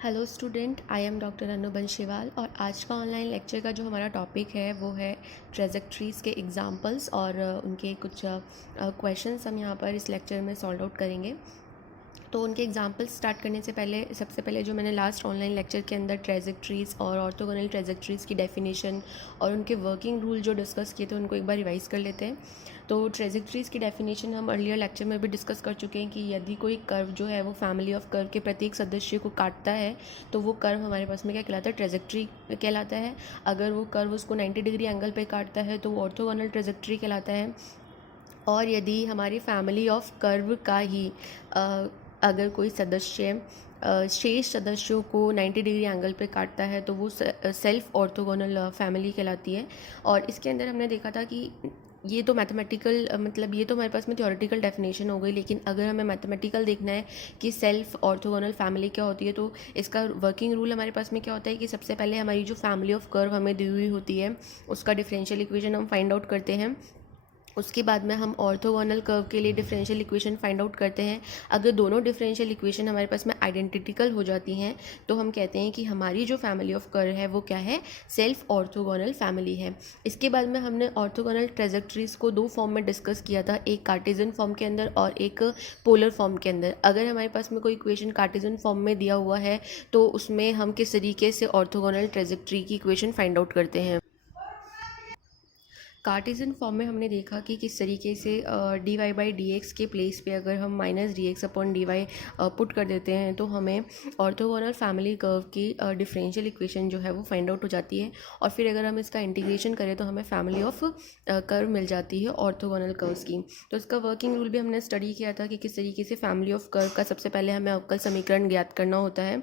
Hello student, I am doctor Anu Banshiwal और आज का ऑनलाइन लेक्चर का जो हमारा टॉपिक है वो है ट्रेजेक्ट्रीज़ के एग्जांपल्स और उनके कुछ क्वेश्चंस हम यहाँ पर इस लेक्चर में सॉल्व आउट करेंगे। तो उनके एग्जांपल्स स्टार्ट करने से पहले सबसे पहले जो मैंने लास्ट ऑनलाइन लेक्चर के अंदर ट्रेजेक्ट्रीज़ और ऑर्थोगोनल ट्रेजेक्ट्रीज़ की डेफिनेशन और उनके वर्किंग रूल जो डिस्कस किए थे उनको एक बार रिवाइज़ कर लेते हैं। तो ट्रेजेक्ट्रीज़ की डेफिनेशन हम अर्लियर लेक्चर में भी डिस्कस कर चुके हैं कि यदि कोई कर्व जो है वो फैमिली ऑफ कर्व के प्रत्येक सदस्य को काटता है तो वो कर्व हमारे पास में क्या कहलाता है, ट्रेजेक्ट्री कहलाता है। अगर वो कर्व उसको 90 डिग्री एंगल पे काटता है तो वो ऑर्थोगोनल ट्रेजेक्ट्री कहलाता है। और यदि हमारी फैमिली ऑफ कर्व का ही अगर कोई सदस्य शेष सदस्यों को 90 डिग्री एंगल पे काटता है तो वो सेल्फ ऑर्थोगोनल फैमिली कहलाती है। और इसके अंदर हमने देखा था कि ये तो मैथमेटिकल मतलब ये तो हमारे पास में थ्योरेटिकल डेफिनेशन हो गई, लेकिन अगर हमें मैथमेटिकल देखना है कि सेल्फ ऑर्थोगोनल फैमिली क्या होती है तो इसका वर्किंग रूल हमारे पास में क्या होता है कि सबसे पहले हमारी जो फैमिली ऑफ कर्व हमें दी हुई होती है उसका डिफरेंशियल इक्वेशन हम फाइंड आउट करते हैं। उसके बाद में हम ऑर्थोगोनल कर्व के लिए डिफरेंशियल इक्वेशन फाइंड आउट करते हैं। अगर दोनों डिफरेंशियल इक्वेशन हमारे पास में आइडेंटिकल हो जाती हैं तो हम कहते हैं कि हमारी जो फैमिली ऑफ कर्व है वो क्या है, सेल्फ ऑर्थोगोनल फैमिली है। इसके बाद में हमने ऑर्थोगोनल ट्रेजेक्ट्रीज को दो फॉर्म में डिस्कस किया था, एक कार्टेशियन फॉर्म के अंदर और एक पोलर फॉर्म के अंदर। अगर हमारे पास में कोई इक्वेशन कार्टेशियन फॉर्म में दिया हुआ है तो उसमें हम किस तरीके से ऑर्थोगोनल ट्रेजेक्ट्री की इक्वेशन फाइंड आउट करते हैं। कार्टेशियन फॉर्म में हमने देखा कि किस तरीके से D Y by D X के प्लेस पे अगर हम minus D X upon D Y put कर देते हैं तो हमें ऑर्थोगोनल फैमिली कर्व की डिफरेंशियल इक्वेशन जो है वो फाइंड आउट हो जाती है। और फिर अगर हम इसका इंटीग्रेशन करें तो हमें फैमिली ऑफ कर्व मिल जाती है ऑर्थोगोनल कर्व्स की। तो इसका वर्किंग रूल भी हमने स्टडी किया था कि किस तरीके से फैमिली ऑफ कर्व का सबसे पहले हमें अवकल समीकरण ज्ञात करना होता है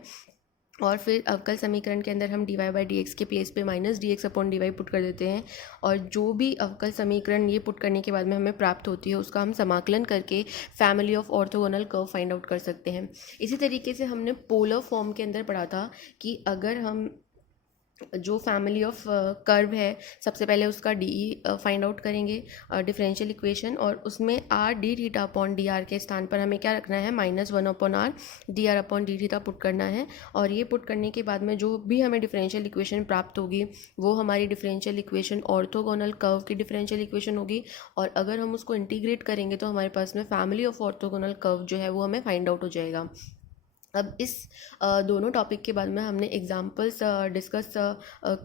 और फिर अवकल समीकरण के अंदर हम D Y by D X के प्लेस पे minus D X upon D Y put कर देते हैं। और जो भी अवकल समीकरण ये पुट करने के बाद में हमें प्राप्त होती है उसका हम समाकलन करके family of orthogonal curve find out कर सकते हैं। इसी तरीके से हमने पोलर फॉर्म के अंदर पढ़ा था कि अगर हम जो फैमिली ऑफ कर्व है सबसे पहले उसका डी फाइंड आउट करेंगे डिफरेंशियल इक्वेशन, और उसमें R D theta upon D R के स्थान पर हमें क्या रखना है, -1 upon R D R upon D theta put करना है। और ये पुट करने के बाद में जो भी हमें डिफरेंशियल इक्वेशन प्राप्त होगी वो हमारी डिफरेंशियल इक्वेशन ऑर्थोगोनल कर्व की डिफरेंशियल इक्वेशन होगी। और अगर हम उसको इंटीग्रेट करेंगे तो हमारे पास में फैमिली ऑफ ऑर्थोगोनल कर्व जो है वो हमें फाइंड आउट हो जाएगा। अब इस दोनों टॉपिक के बाद में हमने एग्जांपल्स डिस्कस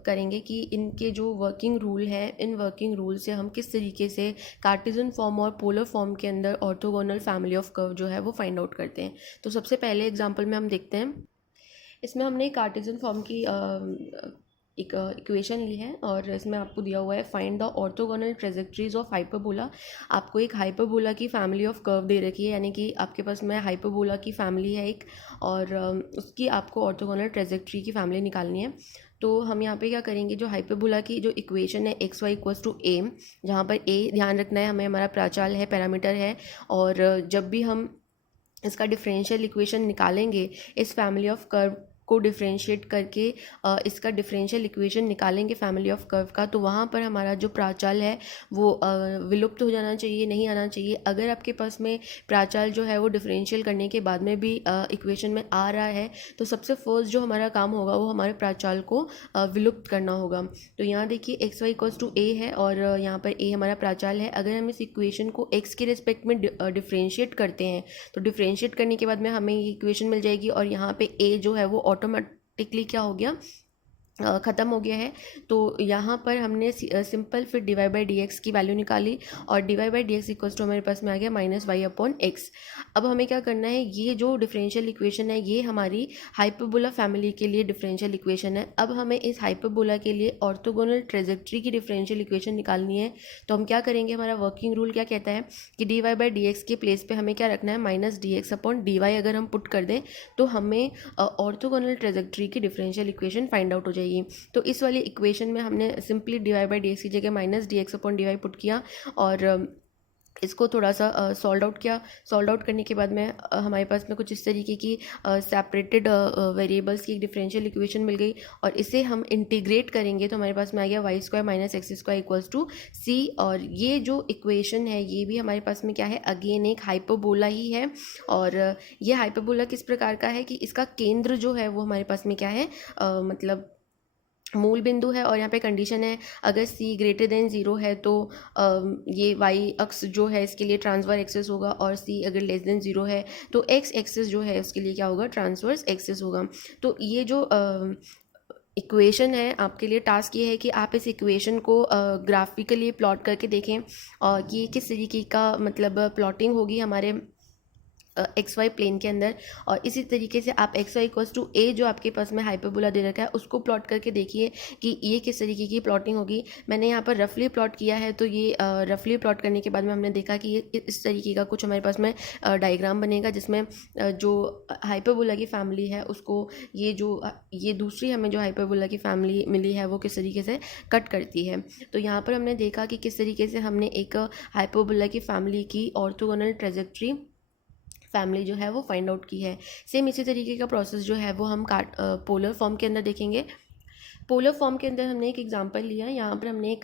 करेंगे कि इनके जो वर्किंग रूल है इन वर्किंग रूल से हम किस तरीके से कार्टेशियन फॉर्म और पोलर फॉर्म के अंदर ऑर्थोगोनल फैमिली ऑफ कर्व जो है वो फाइंड आउट करते हैं। तो सबसे पहले एग्जांपल में हम देखते हैं, इसमें हमने कार्टेशियन फॉर्म की एक इक्वेशन ली है और इसमें आपको दिया हुआ है find the orthogonal trajectories of hyperbola. आपको एक हाइपरबोला की फैमिली ऑफ कर्व दे रखी है, यानी कि आपके पास में हाइपरबोला की फैमिली है एक, और उसकी आपको ऑर्थोगोनल ट्रेजेक्ट्री की फैमिली निकालनी है। तो हम यहाँ पे क्या करेंगे, जो हाइपरबोला की जो इक्वेशन है एक्स वाई इक्वल्स टू ए, जहाँ पर ए ध्यान रखना है हमें, हमारा प्राचाल है, पैरामीटर है। और जब भी हम इसका डिफरेंशियल इक्वेशन निकालेंगे, इस फैमिली ऑफ कर्व को डिफरेंशिएट करके इसका डिफरेंशियल इक्वेशन निकालेंगे फैमिली ऑफ कर्व का, तो वहाँ पर हमारा जो प्राचाल है वो विलुप्त हो जाना चाहिए, नहीं आना चाहिए। अगर आपके पास में प्राचाल जो है वो डिफरेंशियल करने के बाद में भी इक्वेशन में आ रहा है तो सबसे फर्स्ट जो हमारा काम होगा वो हमारे प्राचाल को विलुप्त करना होगा। तो यहाँ देखिए एक्स वाई इक्वल्स टू ए है और यहाँ पर ए हमारा प्राचाल है। अगर हम इस इक्वेशन को एक्स के रिस्पेक्ट में डिफरेंशिएट करते हैं तो डिफरेंशिएट करने के बाद में हमें ये इक्वेशन मिल जाएगी और यहाँ पे ए जो है वो ऑटोमेटिकली क्या हो गया, ख़त्म हो गया है। तो यहाँ पर हमने सिंपल फिर D Y by D X की वैल्यू निकाली और D Y by D X equals to हमारे पास में आ गया -y अपॉन एक्स। अब हमें क्या करना है, ये जो डिफरेंशियल इक्वेशन है ये हमारी हाइपरबोला फैमिली के लिए डिफरेंशियल इक्वेशन है। अब हमें इस हाइपरबोला के लिए ऑर्थोगोनल ट्रेजेक्ट्री की डिफरेंशियल इक्वेशन निकालनी है। तो हम क्या करेंगे, हमारा वर्किंग रूल क्या कहता है कि D Y by D X के प्लेस पे हमें क्या रखना है, -dx अपॉन dy अगर हम पुट कर दें तो हमें ऑर्थोगोनल ट्रेजेक्ट्री की डिफरेंशियल इक्वेशन फाइंड आउट हो जाएगी। तो इस वाली इक्वेशन में हमने simply D Y by D X की जगह -dx अपॉन dy पुट किया और इसको थोड़ा सा सॉल्व आउट किया। सॉल्व आउट करने के बाद में हमारे पास में कुछ इस तरीके की सेपरेटेड वेरिएबल्स की एक डिफरेंशियल इक्वेशन मिल गई, और इसे हम इंटीग्रेट करेंगे तो हमारे पास में आ गया Y square minus X square equals to C. और ये जो इक्वेशन है ये भी हमारे पास में क्या है, अगेन एक हाइपरबोला ही है। और ये हाइपरबोला किस प्रकार का है कि इसका केंद्र जो है वो हमारे पास में क्या है, मतलब मूल बिंदु है। और यहाँ पे कंडीशन है अगर c ग्रेटर देन 0 है तो ये y अक्स जो है इसके लिए ट्रांसफर एक्सेस होगा, और c अगर लेस देन 0 है तो x एक्सेस जो है उसके लिए क्या होगा, ट्रांसवर्स एक्सेस होगा। तो ये जो इक्वेशन है आपके लिए टास्क ये है कि आप इस इक्वेशन को ग्राफिकली प्लॉट करके देखें कि किस तरीके का मतलब प्लॉटिंग होगी हमारे एक्स वाई प्लेन के अंदर। और इसी तरीके से आप एक्स वाई इक्वल्स टू ए जो आपके पास में हाइपरबोला दे रखा है उसको प्लॉट करके देखिए कि ये किस तरीके की प्लॉटिंग होगी। मैंने यहाँ पर रफली प्लॉट किया है, तो ये रफली प्लॉट करने के बाद में हमने देखा कि ये इस तरीके का कुछ हमारे पास में डायग्राम बनेगा, जिसमें जो हाइपरबोला की फैमिली है उसको ये दूसरी हमें जो हाइपरबोला की फैमिली मिली है वो किस तरीके से कट करती है। तो यहाँ पर हमने देखा कि किस तरीके से हमने एक हाइपरबोला की फैमिली की ऑर्थोगोनल ट्रेजेक्ट्री फैमिली जो है वो फाइंड आउट की है। सेम इसी तरीके का प्रोसेस जो है वो हम पोलर फॉर्म के अंदर देखेंगे। पोलर फॉर्म के अंदर हमने एक एग्जांपल लिया है, यहाँ पर हमने एक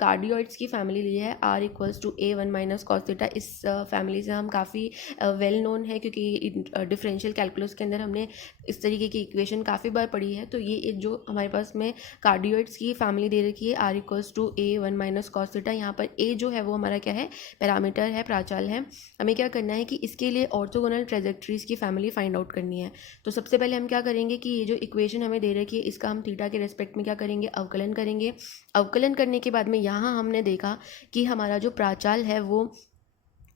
कार्डियोइड्स की फैमिली ली है r equals to A one minus cos theta. इस फैमिली से हम काफ़ी वेल नोन है, क्योंकि डिफरेंशियल कैलकुलस के अंदर हमने इस तरीके की इक्वेशन काफ़ी बार पढ़ी है। तो ये जो हमारे पास में कार्डियोइड्स की फैमिली दे रखी है r equals to A one minus cos theta. यहाँ पर a जो है वो हमारा क्या है, पैरामीटर है, प्राचाल है। हमें क्या करना है कि इसके लिए ऑर्थोगोनल ट्रेजेक्ट्रीज की फैमिली फाइंड आउट करनी है। तो सबसे पहले हम क्या करेंगे कि ये जो इक्वेशन हमें दे रखी है इसका हम थीटा के रेस्पेक्ट में क्या करेंगे, अवकलन करेंगे। अवकलन करने के बाद में यहाँ हमने देखा कि हमारा जो प्राचाल है वो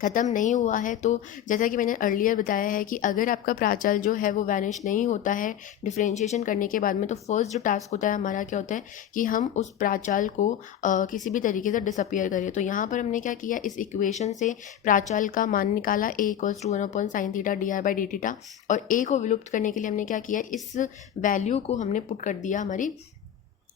ख़त्म नहीं हुआ है। तो जैसा कि मैंने अर्लियर बताया है कि अगर आपका प्राचाल जो है वो वैनिश नहीं होता है डिफ्रेंशिएशन करने के बाद में, तो फर्स्ट जो टास्क होता है हमारा क्या होता है कि हम उस प्राचाल को किसी भी तरीके से डिसअपियर करें। तो यहाँ पर हमने क्या किया, इस इक्वेशन से प्राचाल का मान निकाला a equals to 1 sine theta D R by D theta. और a को विलुप्त करने के लिए हमने क्या किया, इस वैल्यू को हमने पुट कर दिया हमारी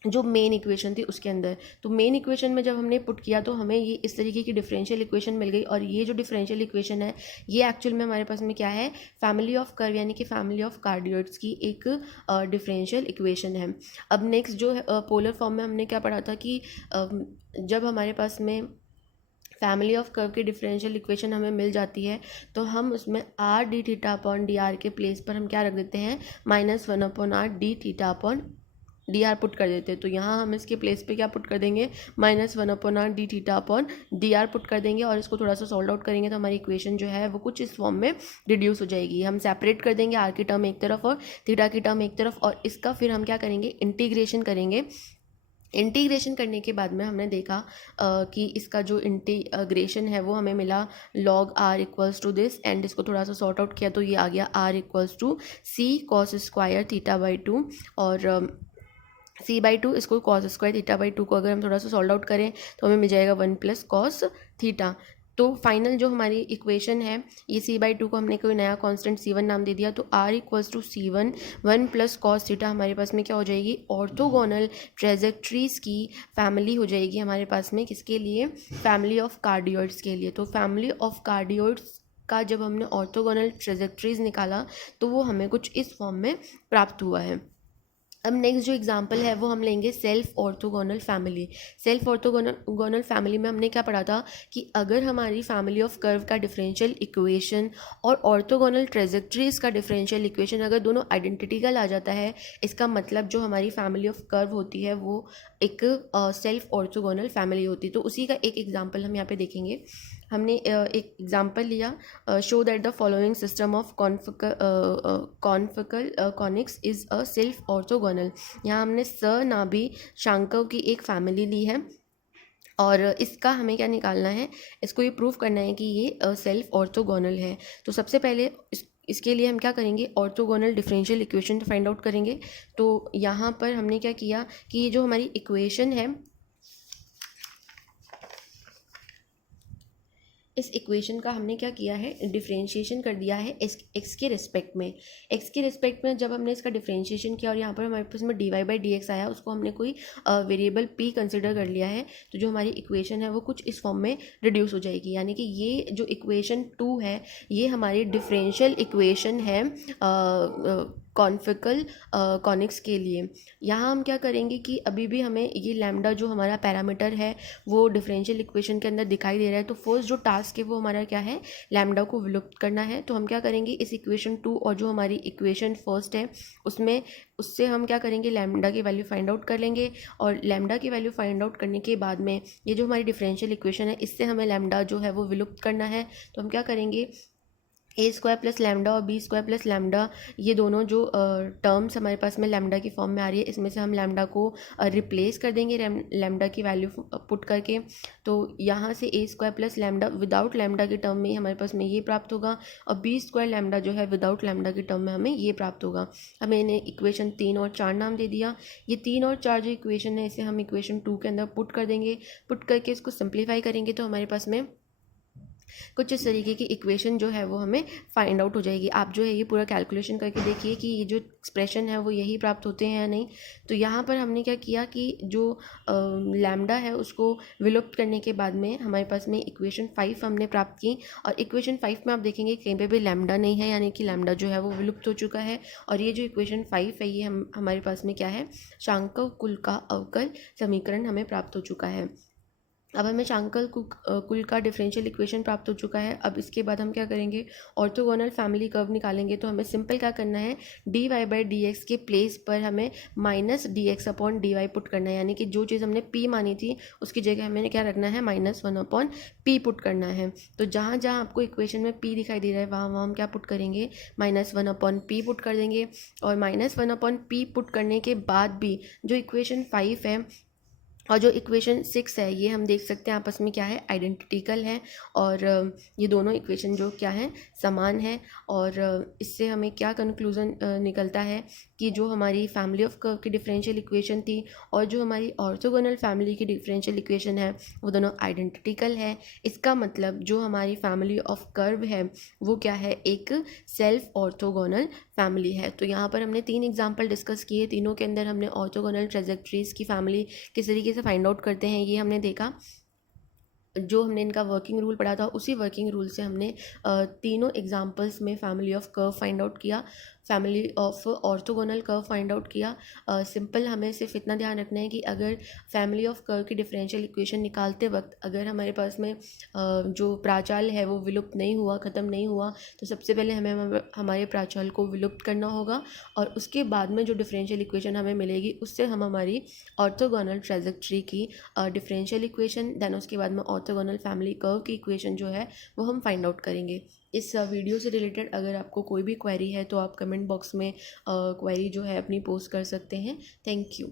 जो मेन इक्वेशन थी उसके अंदर। तो मेन इक्वेशन में जब हमने पुट किया तो हमें ये इस तरीके की डिफरेंशियल इक्वेशन मिल गई। और ये जो डिफरेंशियल इक्वेशन है ये एक्चुअल में हमारे पास में क्या है, फैमिली ऑफ कर्व यानी कि फैमिली ऑफ कार्डियोइड्स की एक डिफरेंशियल इक्वेशन है। अब नेक्स्ट जो है पोलर फॉर्म में हमने क्या पढ़ा था कि जब हमारे पास में फैमिली ऑफ कर्व की डिफरेंशियल इक्वेशन हमें मिल जाती है तो हम उसमें R D theta upon D R के प्लेस पर हम क्या रख देते हैं, -1 upon R D theta upon D R put कर देते हैं। तो यहाँ हम इसके प्लेस पे क्या पुट कर देंगे, -1 upon R D theta upon D R put कर देंगे। और इसको थोड़ा सा सॉल्व आउट करेंगे तो हमारी इक्वेशन जो है वो कुछ इस फॉर्म में रिड्यूस हो जाएगी। हम सेपरेट कर देंगे आर की टर्म एक तरफ और थीटा की टर्म एक तरफ, और इसका फिर हम क्या करेंगे, इंटीग्रेशन करेंगे। इंटीग्रेशन करने के बाद में हमने देखा कि इसका जो इंटीग्रेशन है वो हमें मिला log r equals to this, and इसको थोड़ा सा सॉर्ट आउट किया तो ये आ गया r equals to c cos square theta by 2। और c/2 इसको कॉस स्क्वायर थीटा बाई 2 को अगर हम थोड़ा सा सॉल्व आउट करें तो हमें मिल जाएगा 1 प्लस कॉस थीटा। तो फाइनल जो हमारी इक्वेशन है ये c/2 को हमने कोई नया कांस्टेंट c1 नाम दे दिया। तो r equals to c1 1 plus cos theta हमारे पास में क्या हो जाएगी, ऑर्थोगोनल ट्रेजेक्ट्रीज की फैमिली हो जाएगी हमारे पास में। किसके लिए, फैमिली ऑफ कार्डियोइड्स के लिए। तो फैमिली ऑफ कार्डियोइड्स का जब हमने ऑर्थोगोनल ट्रेजेक्ट्रीज निकाला तो वो हमें कुछ इस फॉर्म में प्राप्त हुआ है। अब नेक्स्ट जो एग्जांपल है वो हम लेंगे self orthogonal family. Self orthogonal family में हमने क्या पढ़ा था कि अगर हमारी फैमिली ऑफ कर्व का डिफरेंशियल इक्वेशन और ऑर्थोगोनल ट्रेजेक्ट्रीज का डिफरेंशियल इक्वेशन अगर दोनों आइडेंटिकल आ जाता है, इसका मतलब जो हमारी फैमिली ऑफ कर्व होती है वो एक सेल्फ ऑर्थोगोनल फैमिली होती है। तो उसी का एक एग्जाम्पल हम यहाँ पे देखेंगे। हमने एक एग्जाम्पल लिया, show that the following system of confocal conics is a self orthogonal. यहाँ हमने नाभि शांकव की एक फैमिली ली है और इसका हमें क्या निकालना है, इसको ये प्रूव करना है कि ये सेल्फ ऑर्थोगोनल है। तो सबसे पहले इसके लिए हम क्या करेंगे, orthogonal differential equation find out करेंगे। तो यहाँ पर हमने क्या किया कि ये जो हमारी इक्वेशन है इस इक्वेशन का हमने क्या किया है, डिफरेंशिएशन कर दिया है एक्स के रिस्पेक्ट में। एक्स के रिस्पेक्ट में जब हमने इसका डिफरेंशिएशन किया और यहाँ पर हमारे पास में D Y by D X आया, उसको हमने कोई वेरिएबल पी कंसिडर कर लिया है, तो जो हमारी इक्वेशन है वो कुछ इस फॉर्म में रिड्यूस हो जाएगी। यानी कि ये जो इक्वेशन 2 है ये हमारी डिफरेंशियल इक्वेशन है कॉन्फिकल कॉनिक्स के लिए। यहाँ हम क्या करेंगे कि अभी भी हमें ये लैम्डा जो हमारा पैरामीटर है वो डिफरेंशियल इक्वेशन के अंदर दिखाई दे रहा है, तो फर्स्ट जो टास्क है वो हमारा क्या है, लैम्डा को विलुप्त करना है। तो हम क्या करेंगे, इस इक्वेशन 2 और जो हमारी इक्वेशन फर्स्ट है उसमें उससे हम क्या करेंगे, लैम्डा की वैल्यू फाइंड आउट कर लेंगे। और लैम्डा की वैल्यू फाइंड आउट करने के बाद में ये जो हमारी डिफरेंशियल इक्वेशन है इससे हमें लैम्डा जो है वो विलुप्त करना है। तो हम क्या करेंगे, ए स्क्वायर प्लस लैम्डा और बी स्क्वायर प्लस लैम्डा, ये दोनों जो टर्म्स हमारे पास में लैम्डा की फॉर्म में आ रही है, इसमें से हम लैम्डा को रिप्लेस कर देंगे लैम्डा की वैल्यू पुट करके। तो यहाँ से A square plus lambda without lambda के टर्म में हमारे पास में ये प्राप्त होगा, और बी स्क्वायर लैम्डा जो है विदाउट लैम्डा के टर्म में हमें ये प्राप्त होगा। हमें इन्हें इक्वेशन 3 और 4 नाम दे दिया। ये 3 और 4 जो इक्वेशन है इसे हम इक्वेशन 2 के अंदर पुट कर देंगे। पुट करके इसको सिंप्लीफाई करेंगे तो हमारे पास में कुछ इस तरीके की इक्वेशन जो है वो हमें फाइंड आउट हो जाएगी। आप जो है ये पूरा कैलकुलेशन करके देखिए कि ये जो एक्सप्रेशन है वो यही प्राप्त होते हैं या नहीं। तो यहाँ पर हमने क्या किया कि जो लैम्डा है उसको विलुप्त करने के बाद में हमारे पास में इक्वेशन 5 हमने प्राप्त की, और इक्वेशन 5 में आप देखेंगे कहीं पे भी लैम्डा नहीं है, यानी कि लैम्डा जो है वो विलुप्त हो चुका है। और ये जो इक्वेशन 5 है ये हमारे पास में क्या है, शांकव कुल का अवकल समीकरण हमें प्राप्त हो चुका है। अब हमें शांकल कुल का डिफरेंशियल इक्वेशन प्राप्त हो चुका है। अब इसके बाद हम क्या करेंगे, ऑर्थोगोनल फैमिली कर्व निकालेंगे। तो हमें सिंपल क्या करना है, D Y by D X के प्लेस पर हमें minus D X upon D Y put करना है। यानी कि जो चीज़ हमने पी मानी थी उसकी जगह हमें क्या रखना है, -1 अपॉन पी पुट करना है। तो जहाँ जहाँ आपको इक्वेशन में पी दिखाई दे रहा है वहाँ वहाँ हम क्या पुट करेंगे, -1 अपॉन पी पुट कर देंगे। और -1 अपॉन पी पुट करने के बाद भी जो इक्वेशन 5 है और जो इक्वेशन 6 है ये हम देख सकते हैं आपस में क्या है, आइडेंटिकल है। और ये दोनों इक्वेशन जो क्या है, समान है। और इससे हमें क्या कंक्लूज़न निकलता है कि जो हमारी फैमिली ऑफ कर्व की डिफरेंशियल इक्वेशन थी और जो हमारी ऑर्थोगोनल फैमिली की डिफरेंशियल इक्वेशन है वो दोनों आइडेंटिकल है। इसका मतलब जो हमारी फैमिली ऑफ कर्व है वो क्या है, एक सेल्फ ऑर्थोगोनल फैमिली है। तो यहाँ पर हमने 3 एग्जाम्पल डिस्कस किए, तीनों के अंदर हमने ऑर्थोगोनल ट्रेजेक्टरीज की फैमिली किस तरीके से फाइंड आउट करते हैं ये हमने देखा। जो हमने इनका वर्किंग रूल पढ़ा था उसी वर्किंग रूल से हमने तीनों एग्जांपल्स में family of curve find out किया, family of orthogonal curve find out किया। सिंपल हमें सिर्फ इतना ध्यान रखना है कि अगर फैमिली ऑफ कर्व की डिफरेंशियल इक्वेशन निकालते वक्त अगर हमारे पास में जो प्राचाल है वो विलुप्त नहीं हुआ, ख़त्म नहीं हुआ, तो सबसे पहले हमें हमारे प्राचाल को विलुप्त करना होगा। और उसके बाद में जो डिफरेंशियल इक्वेशन हमें मिलेगी उससे हम हमारी ऑर्थोगोनल ट्रेजेक्टरी की डिफरेंशियल इक्वेशन, देन उसके बाद में ऑर्थोगोनल फैमिली कर्व की इक्वेशन जो है वो हम फाइंड आउट करेंगे। इस वीडियो से रिलेटेड अगर आपको कोई भी क्वेरी है तो आप कमेंट बॉक्स में क्वेरी जो है अपनी पोस्ट कर सकते हैं। Thank you.